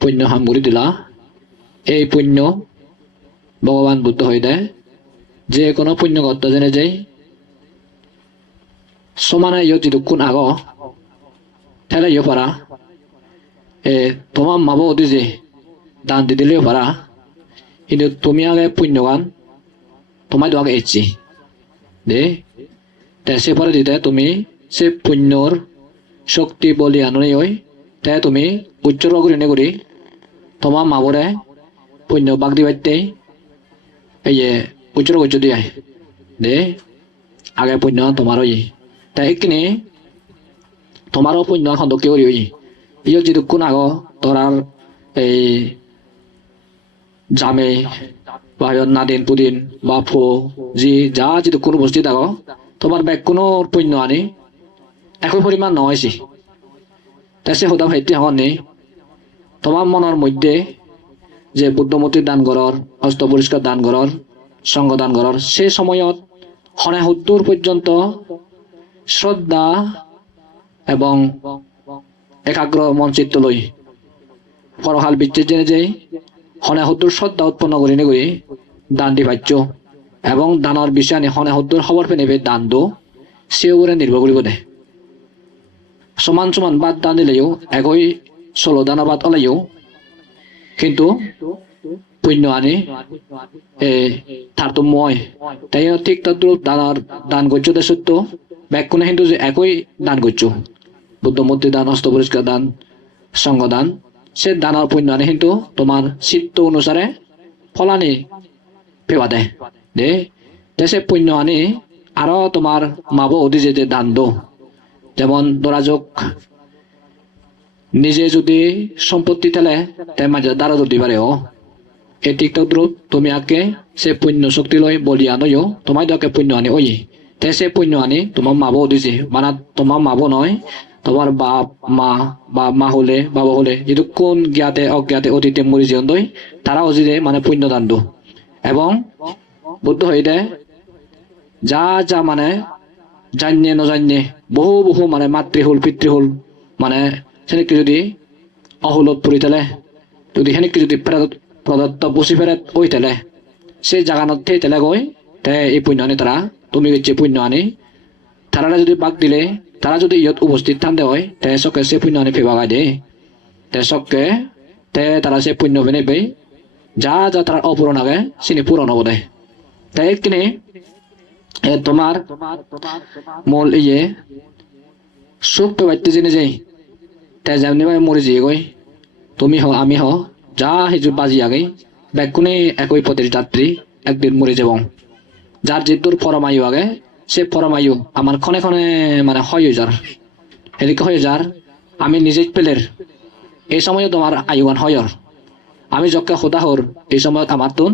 পুণ্য হামগুড়ি দিলা এই পুণ্য ভগবান বুদ্ধ হয়ে দেয় যে কোনো পুণ্য করতে জেনে যাই সমানে ইয় যদি কোন আগ ঠেলে ইয়ে পারা তোমার মাবো অতি যে দান দি দিলেও পারা কিন্তু তুমি আগে পুণ্যবান তোমায় তো আগে ইচ্ছি দে তাই সে পরে দিতে তুমি সে পুণ্যর শক্তি বলি আননি হই তাই তুমি উচ্চর করি নে করি তোমার মাবরে পুণ্য বাগ দিবাইতে এই যে উচ্চর উচ্চ দিয়ে দে আগে পুণ্য তোমার ওই তাই একখিনি তোমারও পুণ্য এখন দক্ষি করি ওই ইয় যদি কোন আগ তোরার এই জামে বা নাদিন পুদিন বা ফো জি যা যদি কোনো বস্তু থাকো তোমার ব্যাগ কোনো পুণ্য আনি একই পরিমাণ নহয়ছি তাই সে হতা ভাইটি হন নেই তোমার মনের মধ্যে যে বুদ্ধমূর্তি দান করার হস্ত পরিষ্কার দান করার সঙ্গ দান করার সে সময়ত হনে সত্তর পর্যন্ত শ্রদ্ধা এবং একাগ্র মন চিত্ত লই পরহাল বিচ্ছেদ জেনে যে হনে সত্তর শ্রদ্ধা উৎপন্ন করি নে করি দান দি পাচ্য এবং দানৰ বিষয় আনি হনে সত্তর খবর পেনে দান দো সে উপরে নির্ভর করিব দে সমান সমান বাদ দান দিলেও একই ষোলো দানা বাদ ওলাইও কিন্তু পুণ্য আনি তারতম্য হয় তাই ঠিক তদ্রুপ দানার দান করছো দে সত্য ব্যাকুণে কিন্তু যে একই দান করছো বুদ্ধমূর্তি দান হস্ত পরিষ্কার দান সঙ্গ দান সে দানার পুণ্য আনি কিন্তু তোমার চিত্ত অনুসারে ফলানি পেবা দে দে সে পুণ্য আনি আরো তোমার মাবো অধি যে দান দো যেমন ধরা যাক নিজে যদি সম্পত্তি তেলে তাই মাঝে দ্বারা দিতে পারে এই ঠিক তদ্রুপ তুমি আগে সে পুণ্য শক্তি লই বলি আনও তোমায় দকে পুণ্য আনি ওই তাই সে পুণ্য আনি তোমার মাবো দিছে মানে তোমার মাবো নয় তোমার বাপ মা হলে বাবা হলে যেহেতু কোন জ্ঞাতে অজ্ঞাতে অতীতে মরি জীবন দই তারা অজিদে মানে পুণ্য দান দো এবং বুদ্ধ হয়ে দেয় যা যা মানে জান্যে নজান্যে বহু বহু মানে মাতৃহুল পিতৃহুল মানে সেনেকে যদি অহুলত পড়ি তেলে যদি সেনেকে যদি প্রদত্ত বসি ফেরত ওই তেলে সে জাগানত থেই তেলে গই তে এই পুণ্য আনি তারা তুমি গেছে পুণ্য আনি তারা যদি বাক দিলে তারা যদি ইয়ত উপস্থিত থাকতে হয় তে সকে সে পুণ্য আনি ফেবাগাই দে তে সকে তে তারা সে পুণ্য বেনে পেয়ে যা যা তারা অপূরণ আগে সিনি পূরণ হব দেয় তাই একদিনে তোমার মূল ইয়ে সুখ পেবাইতে জেনে যাই তাই যেমনি ভাবে মরে যেয়ে গই তুমি হ আমি হ যা হিজুর বাজি আগে ব্যাকুণে একই পথের যাত্রী একদিন মরে যাব যার যেদূর পরমায়ু আগে সে পরমায়ু আমার ক্ষণে ক্ষণে মানে হয় যার এদিকে হয়ে যার আমি নিজে পেলের এই সময়ও তোমার আয়ুগান হয়র আমি যকে হোদাহর এই সময়ত আমার তুন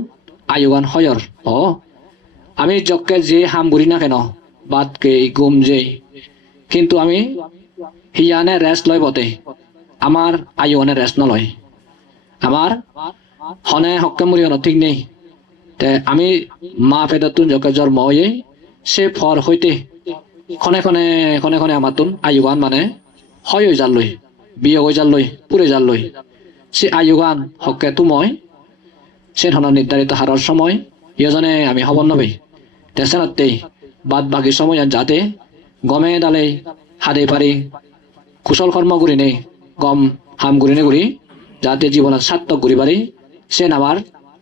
আয়ুগান হয়র আমি যকে যে হাম ঘুরি না কেন বাদকে গুম যে কিন্তু আমি হিয়ানে রেস্ট লয় বটে আমার আয়ুগানে রেস্ট নলয় আমার হনে হকে মরিয়ন ঠিক নেই তে আমি মা পেদাতুন যকে জন্ম হয়ে সে ফর হইতে ক্ষণে ক্ষণে ক্ষণে ক্ষণে আমার তুন আয়ুগান মানে হয় যার লই বিয়ে হয়ে যার লই পুরে যার লই সে আয়ুগান হকে তুময় সে ধরনের নির্ধারিত হারার সময় ইয়জনে আমি হবন নবে তেসারাতেই বাদ বাকি সময় যাতে গমে ডালে হাদে পারি কুশল কর্ম করি নেই গম হাম করি নে করি যাতে জীবনের সার্থক করি পারি সে আমার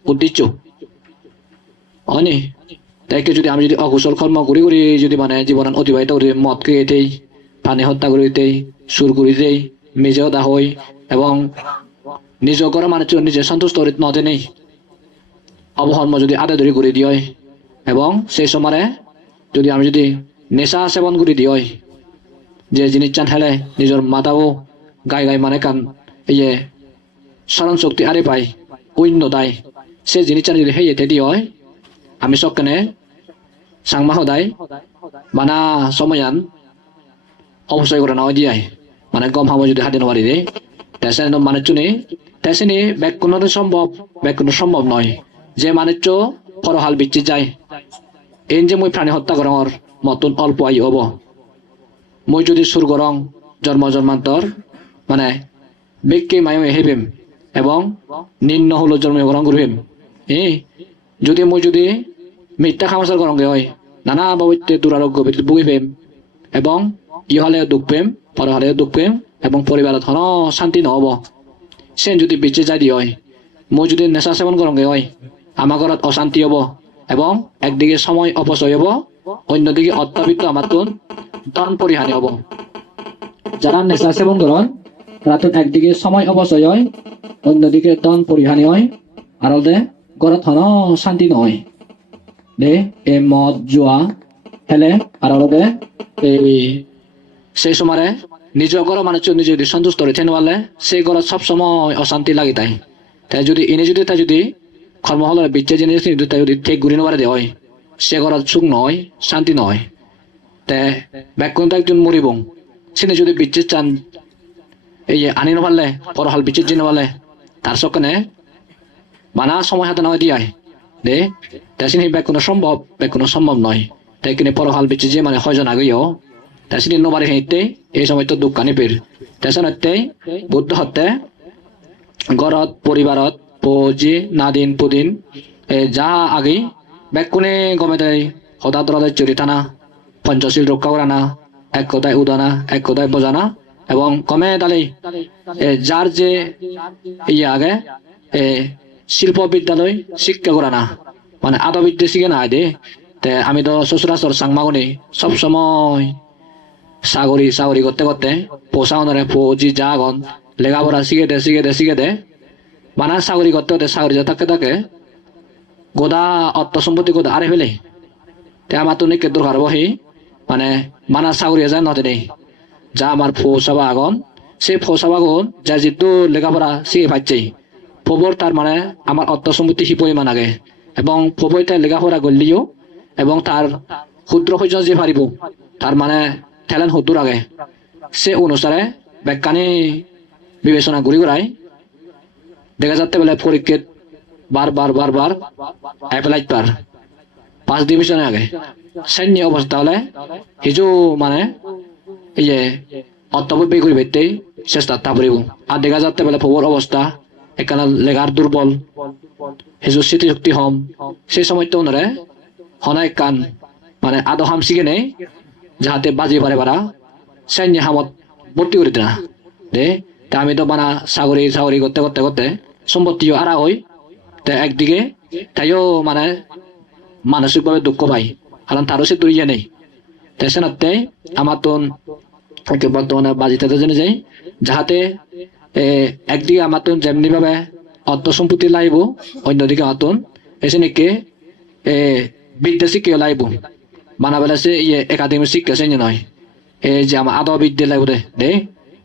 উদ্দেশ্য অনে তাইকে যদি আমি যদি অকুশল কর্ম করি করি যদি মানে জীবন অতিবাহিত করি মদ খেয়েতেই পানি হত্যা করিতেই সুর করিতেই নিজেও দা হই এবং নিজ করা মানে নিজে সন্তুষ্ট নদে নেই অবহর্ম যদি আদে ধরি করে দিয় এবং সেই সময় যদি আমি যদি নেশা সেবন করে দিয় যে জিনিস চান হেলে নিজের মাথাও গাই গাই মানে কান এই যে স্মরণ শক্তি আরে পাই অন্য দায় সে জিনিস চান যদি হেয়ে দিয় আমি সবখানে সাংমা সদায় বানা সময়য়ান অবশ্যই করে নেওয়া দিয়ে মানে গম হামো যদি হাতে নেওয়ারি দে তেসে মানে চুনি তেসিনি ব্যাকুণ সম্ভব নয় যে মানুষ পরহাল বিচ্ছি যায় এই যে মই প্রাণী হত্যা করার মতন অল্প আয়ু হব মই যদি সুর গরং জন্ম জন্মান্তর মানে বেগকে মায়ো হেবেম এবং নিম্ন হলো জন্মগ্রহণ করিম যদি মই যদি মিথ্যা খামাচার করঙ্গে হয় নানা বাবুতে দুরারোগ্য ভুগি পেম এবং ইহলে দুঃখ পেম পরহলে দুঃখ পেম এবং পরিবারত হন শান্তি নহব সেন যদি বিচে যাই হয় মই যদি নেশা সেবন করঙ্গে হয় আমার ঘরত অশান্তি হব এবং একদিকে সময় অপচয় হব অন্যদিকে অত্যাবৃত্ত আমার ধন পরিহানি হব যারা নেশা সেবন করেন তারা তো একদিকে সময় অপচয় হয় অন্যদিকে ধন পরিহানি হয় আর ঘরত হন শান্তি নহয় দে এই মদ জুয়া হেলে আর এই সেই সময় নিজের ঘর মানুষ নিজে যদি সন্তুষ্ট করে থেন বলে সেই ঘরত সবসময় অশান্তি লাগি তাই যদি এনে যদি তাই যদি কর্ম হল বিচ্ছে জিনিস তাই যদি ঠিক ঘুরি নেবার দেওয়া হয় সে ঘরত সুখ নয় শান্তি নয় তে ব্যাকুণ একজন মরিবং সে যদি বিচ্ছে চান এই আনি নেপারলে পরহাল বিচ্ছে যে নেপারলে তার সকানে বানা সময় হাতে নয় দিয়ায় দে তাই ব্যাকুণ সম্ভব নয় তাই কিনে পরহাল বিচ্ছে যে মানে হয়জন আগেও তাই নবারে হেঁটে এই সময় তো দুঃখানি পের তাই বুদ্ধ হত্যে ঘরত পরিবারত পুঁজি নাদিন পুদিন যা আগে ব্যাকুণে গমে দেয় সদা দরাদের চুরি টানা পঞ্চশীল রক্ষা করা না এক কথায় উদানা এক কথায় বোঝানা এবং কমে দালি যার যে ইয়ে আগে শিল্প বিদ্যালয় শিক্ষা করা না মানে আদবিদ্যা শিখে না দে আমি তো সচরাচর সাংমাগুনি সবসময় সাগরি করতে করতে পোষাওনারে পুঁজি যা গন লেখাপড়া শিখে দে বানা চাকরি করতে হতে চাকরি যা থাকে গোদা অর্থ সম্পত্তি গোদা আরে ফেলে আমার তো নিকে দরকার বহি মানে মানা চাকরি যায় নতে নেই যা আমার ফৌসাবা আগন সেই ফৌসাবা আগন যা যিটো লেখাপড়া শিখে পাইছে ফবর তার মানে আমার অর্থ সম্পত্তি সি পরিমাণ আগে এবং ফবই তাই লেখাপড়া গলিও এবং তার ক্ষুদ্র সহ্য যে পারিব তার মানে ঠেলেন ক্ষুদ্র আগে সে অনুসারে ব্যাখ্যানি বিবেচনা ঘুরি ঘুরাই দেখা যাচ্ছে বলে পরীক্ষিত বার অ্যাপ্লাই পার 5 ডিভিশনে আগে সৈন্য অবস্থা হলে হিজু মানে এই যে অর্থবই করে ভেটতেই চেষ্টা তা পড়িব আর দেখা যাচ্ছে বলে খবর অবস্থা এখানে লেগার দুর্বল হিজু স্মৃতিশক্তি হম সেই সময় তো ওনারে হনাই কান মানে আদো হাম শিখে নেই যাহাতে বাজি পারে পারা সৈন্য হামত ভর্তি করে না দে তা আমি তো বানা সাগরি করতে সম্পত্তিও আরা হই তা একদিকে তাইও মানে মানসিকভাবে দুঃখ পাই কারণ তারও সে তুই নেই তাই সেনাতে আমার তো বর্তমানে বাজিতে জেনে যাই যাহাতে একদিকে আমার তো যেমনি ভাবে অর্থ সম্পত্তি লাইব অন্যদিকে আমার তো এসে নাকি বিদ্যা শিক্ষা লাইব মানাবেলা সে ইয়ে একাডেমিক শিক্ষা সে নয় এই যে আমার আদৌ বিদ্যা লাইব দে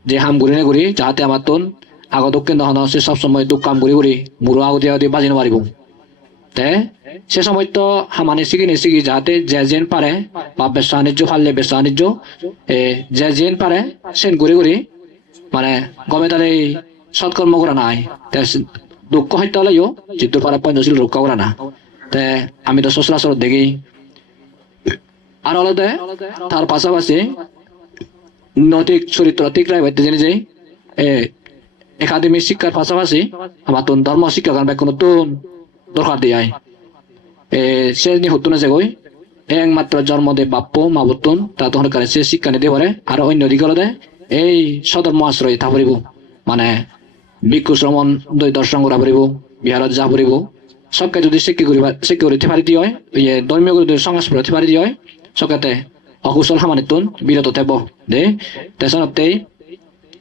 যে হাম ঘুরি যাহাতে আমার তো আগত কেন্দ্র হন সে সবসময় দুঃখ কাম ঘুরি মুড়ো আগতে বাজি নারিব তে সে সময় তো হামানি শিখি যাতে যে যেন পারে বা ব্যবসা বাণিজ্য ফাললে ব্যবসা বাণিজ্য যে যেন পারে সেন ঘুরি মানে গমে তার এই সৎকর্ম করা নাই দুঃখ হইতে হলেও যিটো পারে পঞ্চশীল রক্ষা করা না তে আমি তো সচরাচর দেখি আর হলতে তার পাশাপাশি নৈতিক চরিত্র ঠিক রাখতে জেনে যাই একাডেমিক শিক্ষার পাশাপাশি আমার তো ধর্ম শিক্ষা কারণ কোনো তো দরকার দিয়ে সে হতো না যে গই একমাত্র জন্ম দে বাপ্য মাবুতুন তা তখন কারে সে শিক্ষা নিতে পারে আর অন্যদিকে হলে এই সধর্ম আশ্রয় থা পড়িব মানে ভিক্ষু শ্রমণ দর্শন করা পড়িব বিহারত যা পড়িব সবকে যদি শিক্ষা করিতে পারি দিয়ে হয় ধর্মীয় যদি সমাজ পড়তে পারি দিয়ে হয় সবকে অকুশল সামানিতুন বিরত থাকব দে তেসনতেই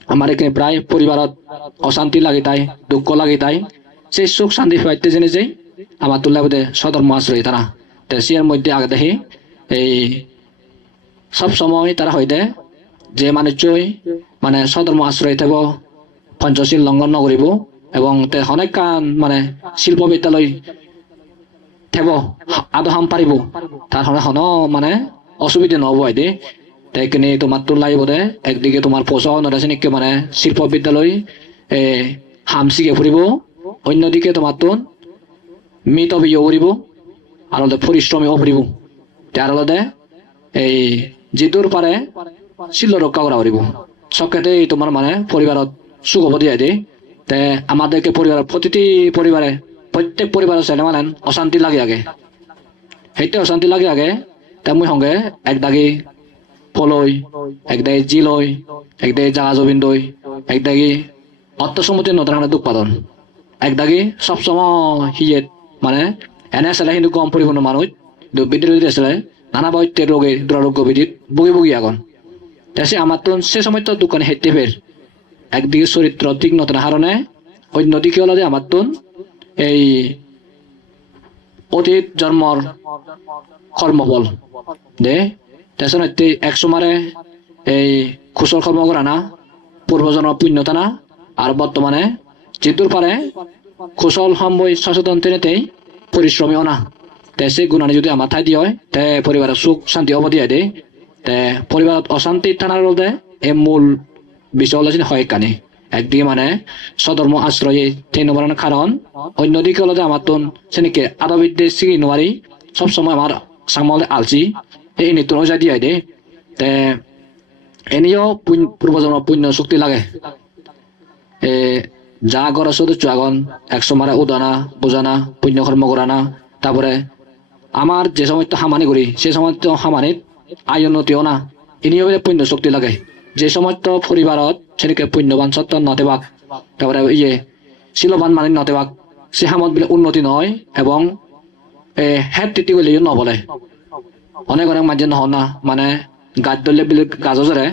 আমার এখানে প্রায় পরিবারত অশান্তি লাগে তাই দুঃখ লাগে তাই সেই সুখ শান্তি পাইতে জেনে যাই আমার তুল্লা বোধে সধর্ম আশ্রয় তারা সিয়ার মধ্যে আগে দেখি এই সব সময় তারা হইতে যে মানুষই মানে সধর্ম আশ্রয় থাকব পঞ্চশীল লঙ্ঘন নকরিব এবং অনেক কান মানে শিল্প বিদ্যালয় থাকব আদো হাম পারিব তার হন মানে অসুবিধা নহব দে তাই কিনে তোমার তুল্লাই বোধে একদিকে তোমার পোষণ রাসায়নিক মানে শিল্প বিদ্যালয় হাম শিখে ফুরিব অন্যদিকে তোমার তো মৃত বিয়ে করিব আর পরিশ্রমী ফুরিব তার আলাদা এই যিটোর পারে শিল্প রক্ষা করা করিব সব ক্ষেত্রে তোমার মানে পরিবারত সুখ দিয়ে দে তে আমাদেরকে পরিবার প্রতিটি পরিবারে প্রত্যেক পরিবারের ছেলে মানে অশান্তি লাগে আগে সেইটা অশান্তি লাগে আগে তেমনি সঙ্গে একদাগি ফলই একদাগি জিলই একদাগি জাগা জবিন দই একদাগি অর্থসম্মতি নতরানা উৎপাদন একদাগি সবসময় হিয়েত মানে এনে ছেলে কিন্তু কম পরিপূর্ণ মানুষ বিদ্যুৎ ছেলে নানা বৈত্যের রোগে দুরারোগ্য বিধিত বগি আগন তাই আমার তো সে সময় তো দোকানে হেঁটে ফের একদিকে চরিত্র ঠিক নতুন হারণে অন্যদিকে হলো যে আমার তো এই অতীত জন্মর কর্মবল দে তাছাড়া এক সময় এই কুশল কর্ম করা না পূর্বজন্ম পুণ্যতা না আর বর্তমানে জিদ্দুর পারে কুশল সম্বই সচেতন তেনেতেই পরিশ্রমীও না তাই সেই গুণানি যদি আমার ঠাই দিয়ে হয় তাই পরিবারের সুখ শান্তি অবধিয়াই দেয় তাই পরিবারত অশান্তি থানার বলতে এই মূল বিষয় হলো হয় কানি একদিকে মানে সধর্ম আশ্রয়ে তিন নম্বর কারণ অন্যদিকে হলো যে আমার তো সেনিকে আদবিদ্যে শিখি নোয়ারি সবসময় আমার সামলে আলছি এই নিতুন ওজা দিয়ে দে তে এনেও পূর্বজন্ম পুণ্য শক্তি লাগে এ যা গড় সদস্য আগন একশো মারা উদানা বোঝানা পুণ্য কর্ম করানা তারপরে আমার যে সময় তো হামানি করি সে সময় তো হামানিত আয় উন্নতিও না এনেও পুণ্য শক্তি লাগে যে সময় তো পরিবারত সেদিকে পুণ্যবান সত্য নতেবাক তারপরে ইয়ে শিলবান মানে নতেবাক সে হামত বলে উন্নতি নয় এবং হেড তিতি গেলে নবলে অনেক অনেক মাঝে নহ না মানে গাছ ধরলে বলে গাছ জরে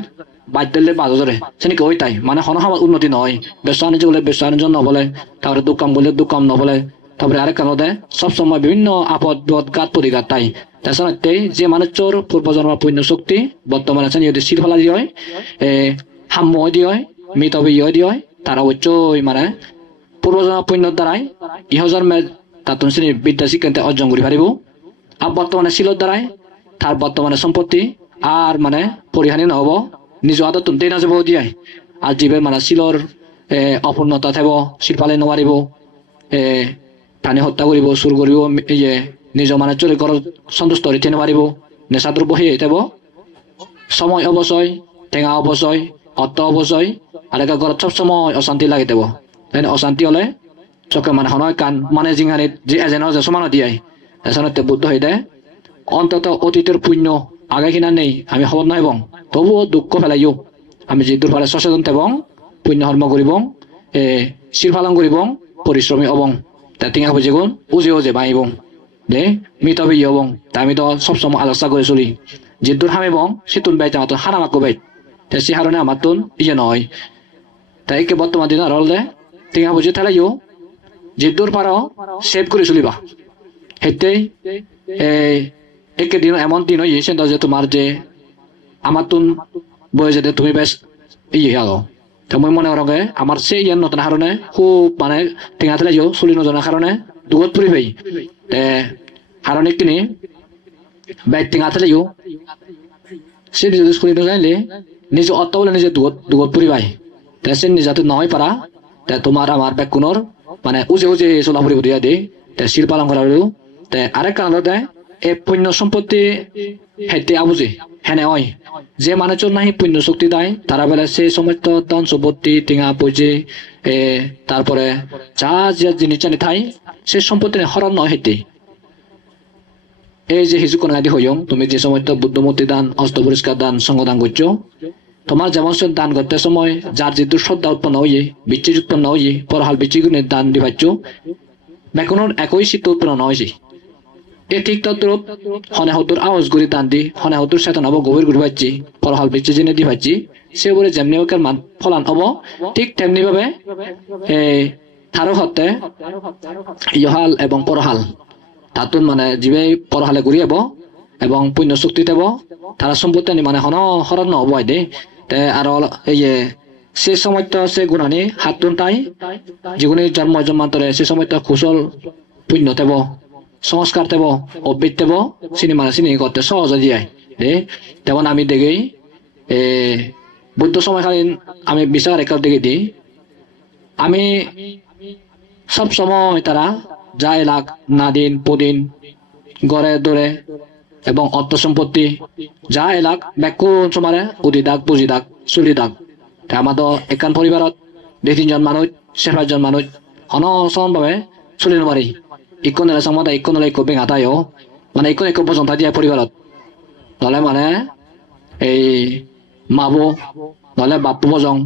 বাদ ধরলে বাজ জরে সেদিকে ওই তাই মানে হন হামত উন্নতি নয় ব্যবসা বাণিজ্য বলে ব্যবসা বাণিজ্য নবলে তারপরে দোকান বলে দোকান নবলে তারপরে আরেক কারণে সবসময় বিভিন্ন আপদ বিপদ গাত প্রতিঘাত তাই তাছাড়া যে মানুষের পূর্বজন্ম পুণ্য শক্তি বর্তমানে আছে যদি শির ফেলা দিয়ে হয় হাম্য দিয়ে হয় মিতবি দিয়ে হয় তারা অবশ্যই মানে পূর্বজন্ম পুণ্যর দ্বারাই ইহজন্মের তাতুন শ্রেণীর বিদ্যা শিক্ষান্তে অর্জন করে পারিব আর বর্তমানে শিলর দ্বারাই তার বর্তমানে সম্পত্তি আর মানে পরিহানি নহব নিজ আদত দেই না যাব দিয়ে আর জীবের মানে শিলর অপূর্ণতা থাকব শিল পালে নোৱাৰিব প্ৰাণী হত্যা কৰিব চুৰ কৰিব ইয়ে নিজ মানে চুরি ঘর সন্তুষ্ট রিতে নোৱাৰিব নেশাদ্রব্য হয়ে থাকব সময় অবশ্যই টেঙা অবশ্যই অর্থ অবশ্যই আর একটা ঘর সবসময় অশান্তি লাগি দেব তাই অশান্তি হলে চকে মানে হনয় কান মানে জিঙানিত যে এজেন যে সমান দিয়ে এজনতে বুদ্ধ হয়ে দেয় অন্তত অতীতের পুণ্য আগে কিনা নেই আমি খবর নয় এবং তবুও দুঃখ ফেলাইও আমি যিদূর ফালে সচেতন এবং পুণ্য কর্ম করিব শিল পালন করিব পরিশ্রমী হবং তা টিঙা বুঝে গুণ উজে উজে বাঁইব দে মিতবি হবং তা আমি তো সবসময় আলোচনা করে চলি যিদূর হামিবং সিতুন বাইতে আমার হারামাকো বাইত তা সে হারণে আমার তুন ইয়ে নয় তাই কে বর্তমান দিন আর হলে টিঙা বুঝে থালাইও যিদূর পারো সেভ করে চলিবা হেতেই একে দিন এমন দিন হয়ে সেটা যে তোমার যে আমার তুন বয়ে যেতে তুমি বেশ ইয়ে আলো তো মই মনে করো আমার সেই ইয়ার নতুন কারণে খুব মানে টেঙা থেলে যাও চলি নজনার কারণে দুগত পরি ভাই তে কারণে কিনি বাইক টেঙা থেলে যাও সে যদি চলি নজানিলে নিজ অত বলে নিজে দুগত পরি ভাই তে সে নিজাতে নহয় পারা তে তোমার আমার ব্যাগ কোনর মানে উজে উজে চলা পরি দিয়া দে তে শিল পালন করা তে আরেক কারণ দেয় এই পুণ্য সম্পত্তি হেঁটে আবুঝে হেনে হয় যে মানুষের নাহি পুণ্য শক্তি দেয় তারা বেলা সেই সমস্ত ধন সম্পত্তি টিঙা পুঁজি তারপরে যা যা জিনিস জানি থাই সে সম্পত্তি হরণ নয় হেঁটে এই যে হিজু কোন আদি হইম তুমি যে সমস্ত বুদ্ধমূর্তি দান অস্ত পরিষ্কার দান সঙ্গদান করছো তোমার যেমন দান করতে সময় যার যেহেতু শ্রদ্ধা উৎপন্ন হইয়ে বিচ্ছিজ উৎপন্ন হইয়ে পরহাল বিচ্ছিগুণের দান দিবাচ্ছ বেকুনোর একই শীত উৎপন্ন হয়েছে এ ঠিক তদ্রুপ হনে হতুর আওয়াজ গুড়ি দান দি হনে হতুর সেতন হব গভীর ঘুরে পাচ্ছি পরহাল বিচ্ছি জেনে দি পাচ্ছি সে বলে যেমনি ওকে মান ফলান হব ঠিক তেমনি ভাবে থারো হতে ইহাল এবং পরহাল তাতুন মানে জীবে পরহালে ঘুরি হব এবং পুণ্য শক্তি দেব তারা সম্পত্তি মানে হন হরণ হব দে তে আর এই সে সময় তো সে গুণানি হাতুন তাই যেগুলি জন্ম জন্মান্তরে সে সময় তো কুশল পুণ্য দেব সংস্কার দেব অভ্যিত দেব চিনি মানে চিনি করতে সহজে দিয়ে তেমন আমি দেখি বুদ্ধ সময়কালীন আমি বিচার রেখার দিকে দিই আমি সব সময় তারা যা এলাক না দিন পদিন গড়ে দৌড়ে এবং অর্থ সম্পত্তি যা এলাক ব্যাকুণ সময় উদি দাগ পুঁজি দাগ চুলি দাগ আমাদের একান পরিবারত দুই তিনজন মানুষ সে পাঁচজন মানুষ অনশন ভাবে চলি নোৱাৰি ইকো নেলে চামতা ইকো নেলে ইকো বেঙা তাইও মানে ইকো ইকো বসন্তা দিয়ে পরিবারত নহলে মানে এই মাবো নহলে বাপু বজং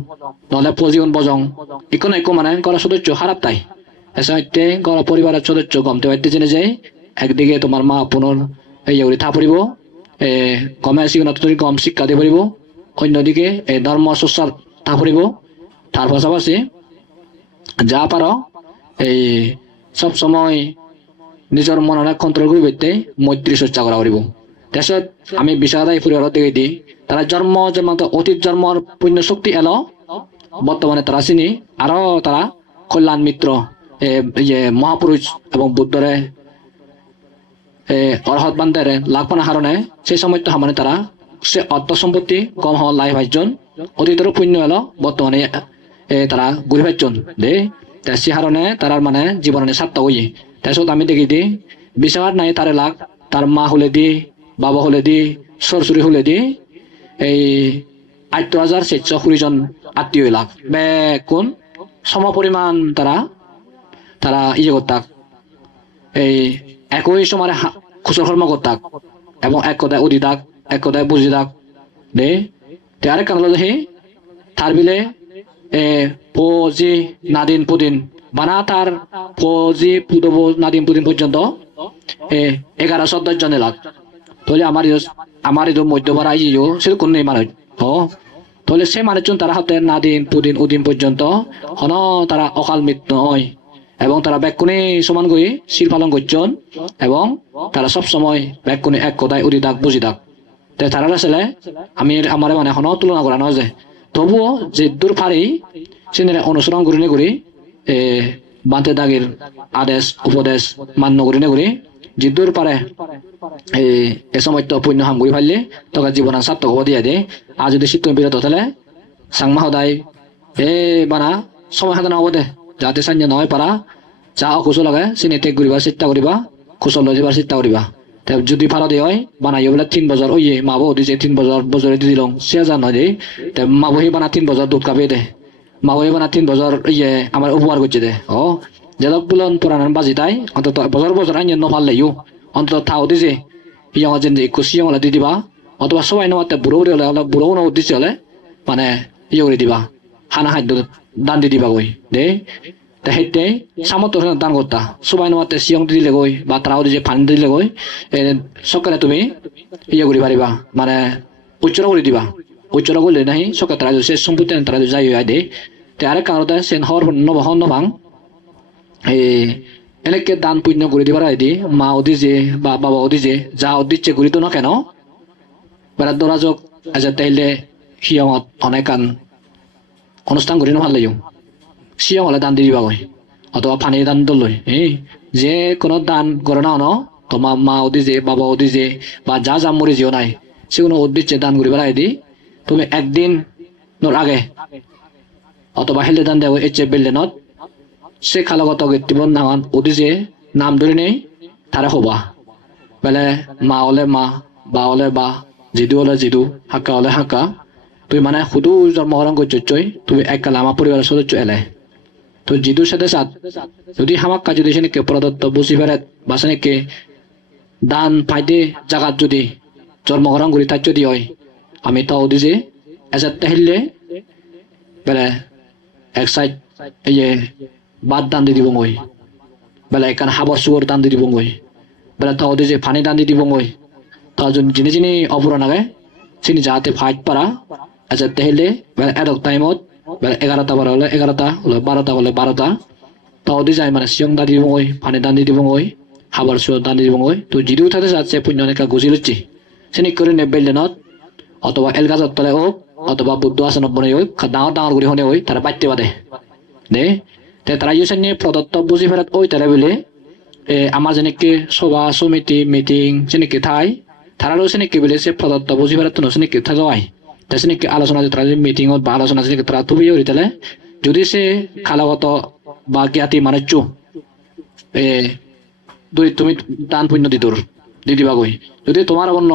নহলে পজিউন বজং ইকো ইকো মানে গড় সদস্য খারাপ তাই এসে গড় পরিবারের সদস্য গমতে পারতে জেনে যায় একদিকে তোমার মা পুনর এই থা পড়িব গমে সিগুণত তুমি গম শিক্ষা দিয়ে পড়িব অন্যদিকে এই ধর্ম চর্চার থা পড়িব তার পাশাপাশি যা পারো এই সব সময় নিজৰ মননে কন্ট্রোল কৰি বেতে মৈত্ৰী চৰ্চা কৰা কৰিব তাৰপিছত আমি বিচাৰাই পৰিবাৰত দেখি দি তারা জন্ম জন্মান্ত অতীত জন্মর পুণ্য শক্তি এলো বর্তমানে তারা চিনি আরো তারা কল্যাণ মিত্র মহাপুরুষ এবং বুদ্ধরে অরহত বান্ধারে লাভ পানা হারণে সেই সময় তো মানে তারা সে অর্থ সম্পত্তি কম হওয়ার লাই ভাইজন অতীতের পুণ্য এলো বর্তমানে তারা ঘুরে ভাইজন দে সে হারণে তারা মানে জীবনে সার্থক হইয়ে তাৰপিছত আমি দেখি দি বিচার নাই তারে লাগ তার মা হলে দি বাবা হলে দি সরসুরি হলে দি এই ৮,৪০০ আত্মীয় লাখ কোন সমপরিমাণ তারা ইয়ে করতাক এই একই সময় কুশল কর্ম করতাক এবং এক কথায় উদি থাক এক কথায় বুঝি থাক দে আরেক কারণ হে তার বিলে পজি নাদিন পুদিন বানা তার পজি পুদব নাদিন পুদিন পর্যন্ত ১১-১০ জনে লাখ তাহলে আমার এই মধ্যবার আইও সেরকম নেই মানুষ তাহলে সে মানুষজন তারা হাতে নাদিন পুদিন উদিন পর্যন্ত হন তারা অকাল মৃত্যু হয় এবং তারা ব্যাকুণে সমান করে শিল পালন করছেন এবং তারা সব সময় ব্যাকুণে এক কথায় উদি থাক বুঝি থাক তারা আসলে আমি আমার মানে হন তুলনা করা নয় যে তবুও যে দূর পারি সে অনুসরণ করি নে করি বান্তে দাগের আদেশ উপদেশ মান্য করি নে করি जिद्दूर पारे ए समय तो पुण्य हाम गुई फालले तो जीवन सार्थक हब दिया दे आज যদি শীত বিরত হলে সাংমা হদাই বানা সময় হাতে নহব দে যাতে সাঞ্জে নহয় পারা যা অকুশল লাগে চিনি টেক করিবা চেষ্টা করিবা কুশল লৈ যাবার চেষ্টা করিবা যদি পারা দিয়ে হয় বানাইও বলে 3 বছর ওই মাবো দিছে 3 বছর বছরে দি দিলং সে জান নহয় দে মাবহি বানা 3 বছর দুধ কাপে দে মাবহি বানা 3 বছর আমার উপহার করছে দে যেলক বুলন পুরানান বাজি তাই অন্তত বছর বছর আইন নফাললেও অন্তত থাও দিছে ইয়ং যেন কুসিয়ং হলে দি দিবা অথবা সবাই নমাতে বুড়ো হলে বুড়ো ন দিছে হলে মানে ইয়ে করে দিবা খানা খাদ্য দান দি দিবা গই দে সেইতে সামর্থ্য দান করতা সবাই নমাতে সিয়ং দিলে গই বা তারাও দিছে ফান দিলে গই সকালে তুমি ইয়ে করে পারিবা মানে উচ্চরা করে দিবা উচ্চরা করলে নাহি সকালে তারা শেষ সম্পত্তি তারা যাই দে আরেক কারণে সেন হর নভাং এনেকে দান পুণ্য করে দিবার আইদি মা ওদিছে বা বাবা ওদিছে যা দিচ্ছে ঘুরি তো না কেন বেড়া দরাজক আজ তাইলে সিয়ঙত অনেকান অনুষ্ঠান করি ভাল লাগিও সিয়ং হলে দান দি দিবা কই অথবা পানি দান দলৈ যে কোনো দান করে না তোমার মা ওদিছে বাবা ওদিছে বা যা যা মরে যেও নাই সেগুলো উদ্দিচ্ছে দান করিবার আইদি তুমি একদিন নোর আগে অথবা হেলে দান দেব এচে বেললেনত সে খালাগত গীবন নামান উদিছে নাম ধরে নেই তারা হবা বেলে মা হলে মা বা হলে বা জিদু হলে জিদু হাক্কা হলে হাক্কা তুই মানে শুধু জন্মগ্রহণ করছই তুমি এককালে আমার পরিবারের সদস্য এলে তো জিদুর সাথে সাথ যদি হামাক্কা যদি সে নাকি প্রদত্ত বুঝি ফেরে বা সে নাকি দান পাইতে জাগাত যদি জন্মগ্রহণ করি তার যদি হয় আমি তো উদিছে এসে তাহলে বেলে এক সাইড বাদ দান দি দিব গই বেলা এখানে হাবর সুগর দান দি দিব গই বেলা তাও যে ফানি দান দি দিব গই তাও যিনি যিনি অপরাণ আগে চিনি যাতে ফাইট পারা আচ্ছা তাহলে বেলা এডক টাইমত বেলা 11টা বার হলে 11টা হলে 12টা হলে 12টা তাও দি যায় মানে সিয়ং দান দি দিব গই ফানি দান দি দিব গই হাবর সুগর দান দি দিব গই তো যদিও থাকে যাচ্ছে পুণ্য অনেক গুজি লুচ্ছি চিনি করে নেবেলেনত অথবা এলগাজত তলে হোক অথবা বুদ্ধ আসনত বনে হোক ডাঙর ডাঙর করে হনে হই তারা পাইতে বাদে দে তারা ইউসেনে প্রদত্ত বুঝি ফেরাত ওই তারা বলে আমার যেনেকে সভা সমিতি মিটিং যেনেকে থাই তারারও সেনেকে বলে সে প্রদত্ত বুঝি ফেরাত তো সেনেকে থাকাই তা সেনেকে আলোচনা তারা মিটিংত বা আলোচনা সেনেকে তারা তুবি হই তাহলে যদি সে খালাগত বা জ্ঞাতি মানুষ তুমি দান পুণ্য দি দিবা গই যদি তোমার অন্য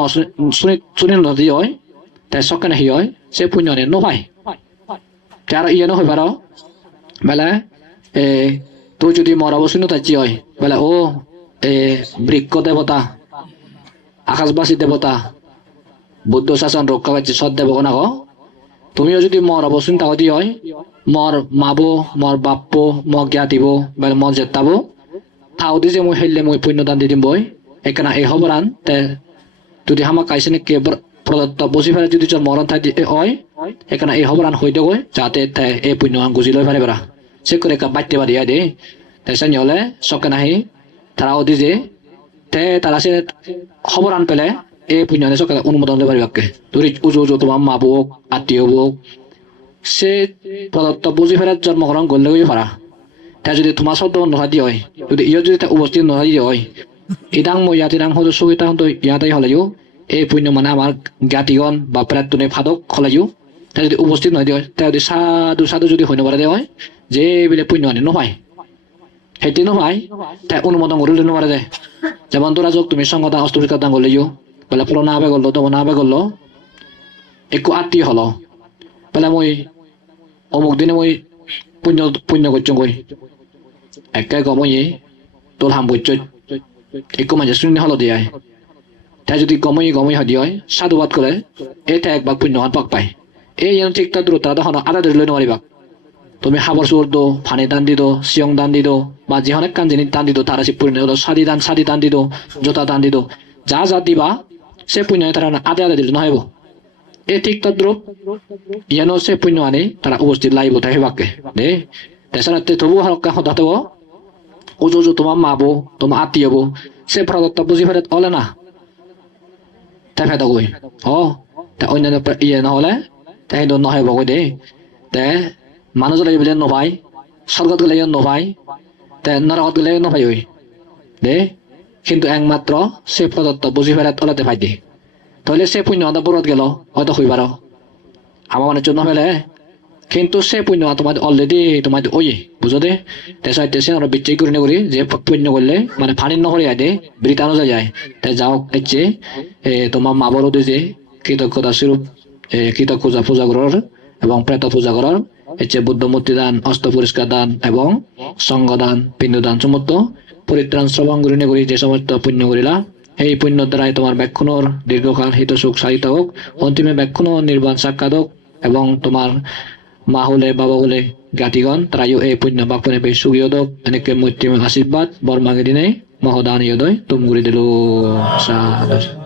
শুনি নদী হয় তাই সকানে নাহি হয় সে পুণ্য নে নপায় তার ইয়ে নয় পারো বেলা তুই যদি মরাব শুনো তাই হয় বলে ও বৃক্ষ দেবতা আকাশবাসী দেবতা বুদ্ধ শাসন রক্ষা পাচ্ছে সৎ দেব না গো তুমিও যদি মর অবশ্যই তাও দি হয় মর মাবো মর বাপ্পো মর জ্ঞাতিব বা মর জেতাবো তাও দি যে মই হেললে মই পুণ্যদান দি দিম বই এখানে এই হবরান তে যদি হামা কাইছে কে প্রদত্ত বসি ফেলে যদি মরণ থাই হয় এখানে এই হবরান হইতে গই যাতে এই পুণ্যদান গুজি লই পারে বেড়া সে করে বাড়তে পারি দে তাই সে হলে সকে নাহি তারাও দি যে তারা সে হবরান পেলে এই পুণ্যদানে সকালে অনুমোদন লই পারিবাকে তুই উজু উজু তোমার মা বোক আত্মীয় বোক সে প্রদত্ত বুঝি ফেরার জন্মগ্রহণ করলে পারা তাই যদি তোমার শব্দ নহয় দিয়ে হয় যদি ইয়ে যদি উপস্থিত নহয় দিয়ে হয় ইদাং মই ইয়াত ইদাং হয়তো সুবিধা হতো ইয়াতেই হলেও এই পুণ্য মানে আমার জ্ঞাতিগণ বা প্রার্থনে ফাদক হলেও তাই যদি উপস্থিত নহয় দিয়ে হয় তাই যদি সাধু সাধু যদি হৈ নপারে দেওয়া হয় যে বেলে পুণ্য আনি নহয় সেটি নহয় তাই অনুমোদন করলে নপারে যায় যেমন তোরা যোগ তুমি সংগদান অষ্টবিকার দান করলেও বলে পুরোনো আবে করলো দমনা আবে করলো একটু আত্মীয় হলো বলে মই অমুক দিনে মই পুণ্য করছো কই একে গময়ে তোর হাম করছো একটু মাঝে শূন্য হলো দিয়ে তাই যদি গমই হয় দিয়ে সাধুবাদ করে এটা একবার পুণ্য পাক পায় এই যেন ঠিক তার দূরতা তখন আদা ধরলে নোৱাৰিবা তুমি হাবর সুর দো ফানি দান দি দো সিয়ং দান দি দো বা যে অনেক কান জিনিস দান দি দো তারা সে পুণ্য হলো সাদি দান দি দো জোতা দান দি দো যা যা দিবা সে পুণ্য তারা আদে আদে দিলে নহব এই ঠিক তদ্রুপ ইয়ানো সে পুণ্য আনি তারা উপস্থিত লাইব তাই বাক্যে দে তাছাড়া তবু হরকা হতাত উজু উজু তোমার মাবো তোমার আত্মীয় বো সে প্রদত্ত বুঝি ফেরত হলে না তাই ফেত গই তা অন্যান্য ইয়ে নহলে তাই নহব গই দে তে মানুষ গেলে বলে নভাই স্বর্গত গেলে নভাই তে নরকত গেলে নভাই ওই দে কিন্তু একমাত্র সে প্রদত্ত বুঝি ফেরত হলাতে পাই দে তাহলে সে পুণ্য বরত গেল হয়তো হইবার আমার মনে জন্য ফেলে কিন্তু সে পুণ্য তোমাদের অলরেডি তোমাদের ওই বুঝো দে তেসে আমরা বিচ্ছাই করি যে পুণ্য করলে মানে ফানির নহরে আদে বৃতানো যায় তাই যাও এসছে তোমার মা বড় যে কৃতজ্ঞতা স্বরূপ কৃতজ্ঞ পূজা করার এবং প্রেত পূজা করার হচ্ছে বুদ্ধ মূর্তি দান অস্ত পরিষ্কার দান এবং সঙ্গদান পিণ্ডদান সমস্ত পরিত্রাণ শ্রবণ করি যে সমস্ত পুণ্য করিলা এই পুণ্য দ্বারাই তোমার ব্যাখ্যানোর দীর্ঘকাল হিত সুখ সাহিত্য হোক অন্তিমে ব্যাখ্যানো নির্বাণ সাক্ষাৎ হোক এবং তোমার মা হলে বাবা হলে জ্ঞাতিগণ তারাইও এই পুণ্য বাপনে বেশ সুগীয় দোক এনেকে মৈত্রী আশীর্বাদ বর্মাগে দিনে মহদান ইয়দয় তুম গুড়ি দিল সাধু